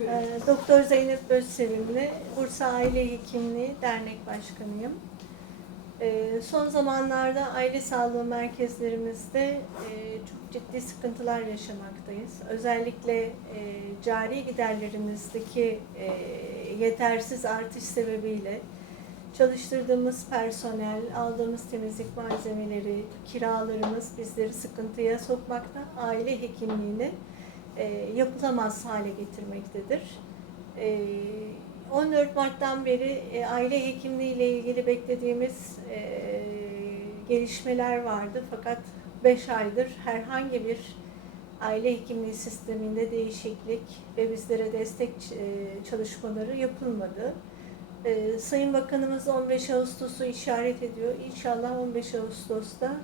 Ee, Doktor Zeynep Özsevimli, Bursa Aile Hekimliği Dernek Başkanıyım. Ee, Son zamanlarda aile sağlığı merkezlerimizde e, çok ciddi sıkıntılar yaşamaktayız. Özellikle e, cari giderlerimizdeki e, yetersiz artış sebebiyle çalıştırdığımız personel, aldığımız temizlik malzemeleri, kiralarımız bizleri sıkıntıya sokmakta. Aile hekimliğini e, yapılamaz hale getirmektedir. E, 14 Mart'tan beri e, aile hekimliği ile ilgili beklediğimiz e, gelişmeler vardı. Fakat 5 aydır herhangi bir aile hekimliği sisteminde değişiklik ve bizlere destek e, çalışmaları yapılmadı. E, Sayın Bakanımız 15 Ağustos'u işaret ediyor. İnşallah 15 Ağustos'ta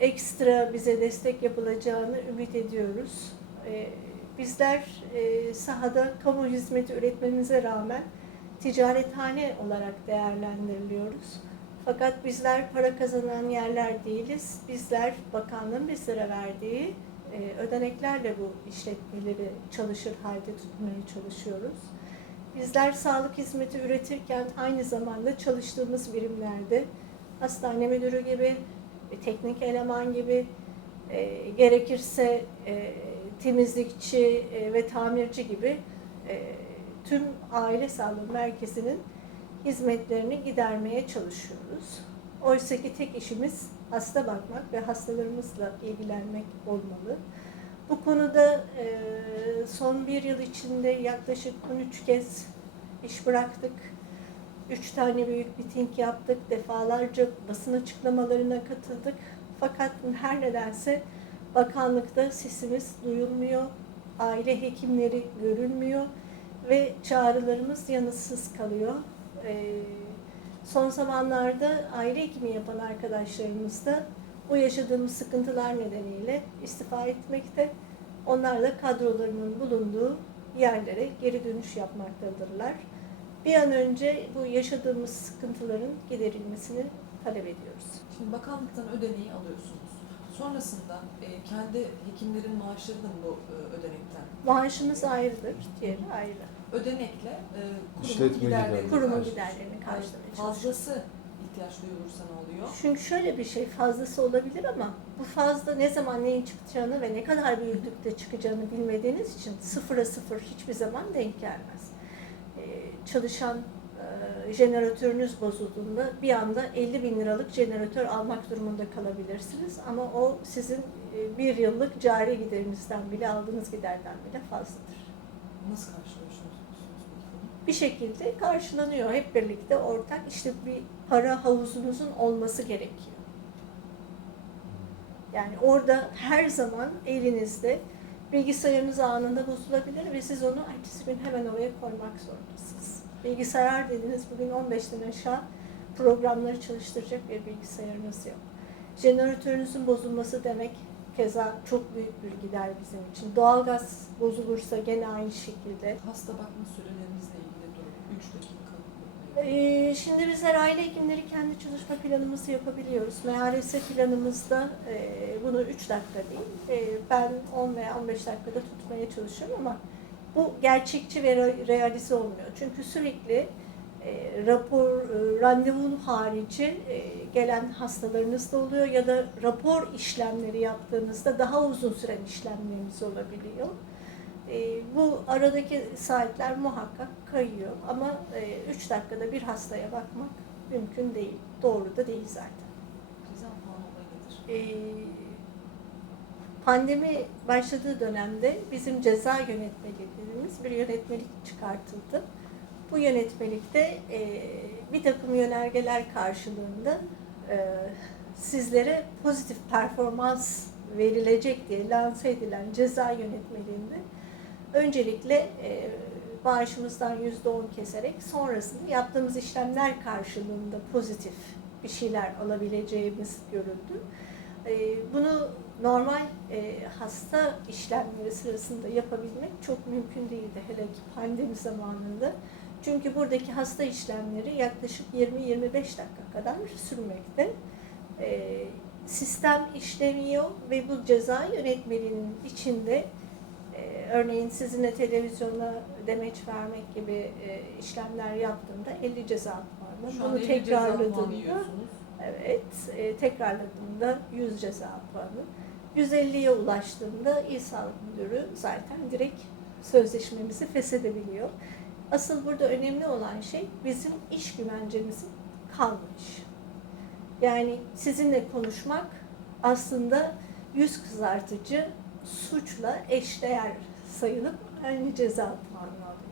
ekstra bize destek yapılacağını ümit ediyoruz. E, Bizler e, sahada kamu hizmeti üretmemize rağmen ticarethane olarak değerlendiriliyoruz. Fakat bizler para kazanan yerler değiliz. Bizler bakanlığın bizlere verdiği e, ödeneklerle bu işletmeleri çalışır halde tutmaya çalışıyoruz. Bizler sağlık hizmeti üretirken aynı zamanda çalıştığımız birimlerde hastane müdürü gibi, e, teknik eleman gibi, e, gerekirse e, temizlikçi e, ve tamirci gibi e, tüm aile sağlığı merkezinin hizmetlerini gidermeye çalışıyoruz. Oysa ki tek işimiz hasta bakmak ve hastalarımızla ilgilenmek olmalı. Bu konuda e, son bir yıl içinde yaklaşık 13 kez iş bıraktık. Üç tane büyük miting yaptık. Defalarca basın açıklamalarına katıldık. Fakat her nedense bakanlıkta sesimiz duyulmuyor. Aile hekimleri görülmüyor ve çağrılarımız yanıtsız kalıyor. Ee, son zamanlarda aile hekimi yapan arkadaşlarımız da bu yaşadığımız sıkıntılar nedeniyle istifa etmekte. Onlar da kadrolarının bulunduğu yerlere geri dönüş yapmaktadırlar. Bir an önce bu yaşadığımız sıkıntıların giderilmesini talep ediyoruz. Şimdi bakanlıktan ödeneği alıyorsunuz. Sonrasında e, kendi hekimlerin maaşları da mı bu e, ödenekten? Maaşımız ayrıdır, diğeri ayrı. Ödenekle e, kurumun İşletme giderlerini giderleri. Kurumun giderlerini karşılamaya çalışıyoruz. Fazlası ihtiyaç duyulursa ne oluyor? Çünkü şöyle bir şey fazlası olabilir ama bu fazla ne zaman neyin çıkacağını ve ne kadar büyüklükte çıkacağını bilmediğiniz için sıfıra sıfır hiçbir zaman denk gelmez. Ee, çalışan e, jeneratörünüz bozulduğunda bir anda 50 bin liralık jeneratör almak durumunda kalabilirsiniz ama o sizin e, bir yıllık cari giderinizden bile aldığınız giderden bile fazladır. Nasıl bunu? bir şekilde karşılanıyor. Hep birlikte ortak işte bir para havuzunuzun olması gerekiyor. Yani orada her zaman elinizde bilgisayarınız anında bozulabilir ve siz onu ertesi gün hemen oraya koymak zorundasınız. Bilgisayar dediniz bugün 15'ten aşağı programları çalıştıracak bir bilgisayarınız yok. Jeneratörünüzün bozulması demek keza çok büyük bir gider bizim için. Doğalgaz bozulursa gene aynı şekilde. Hasta bakma sürelerinizle ilgili durum. 3 dakikalık. Ee, Şimdi bizler aile hekimleri kendi çalışma planımızı yapabiliyoruz. MHRS planımızda e, bunu 3 dakika değil, e, ben 10 veya 15 dakikada tutmaya çalışıyorum ama bu gerçekçi ve re- realize olmuyor. Çünkü sürekli e, rapor, randevun harici gelen hastalarınız da oluyor ya da rapor işlemleri yaptığınızda daha uzun süren işlemleriniz olabiliyor. E, bu aradaki saatler muhakkak kayıyor ama 3 dakikada bir hastaya bakmak mümkün değil. Doğru da değil zaten. E, pandemi başladığı dönemde bizim ceza yönetmeliği dediğimiz bir yönetmelik çıkartıldı. Bu yönetmelikte e, bir takım yönergeler karşılığında e, sizlere pozitif performans verilecek diye lanse edilen ceza yönetmeliğinde öncelikle e, yüzde on keserek sonrasında yaptığımız işlemler karşılığında pozitif bir şeyler alabileceğimiz görüldü. E, bunu normal e, hasta işlemleri sırasında yapabilmek çok mümkün değildi hele ki pandemi zamanında. Çünkü buradaki hasta işlemleri yaklaşık 20-25 dakika kadar sürmekte. Sistem işlemiyor ve bu ceza yönetmeliğinin içinde örneğin sizinle televizyonda demeç vermek gibi e, işlemler yaptığımda 50 ceza puanı. Şu Bunu 50 ceza puanı tekrarladığımda evet, e, tekrarladığımda 100 ceza puanı. 150'ye ulaştığımda İl Sağlık Müdürü zaten direkt sözleşmemizi feshedebiliyor. Asıl burada önemli olan şey bizim iş güvencemizin kalmış. Yani sizinle konuşmak aslında yüz kızartıcı suçla eşdeğer sayılıp aynı ceza puanı alıyor.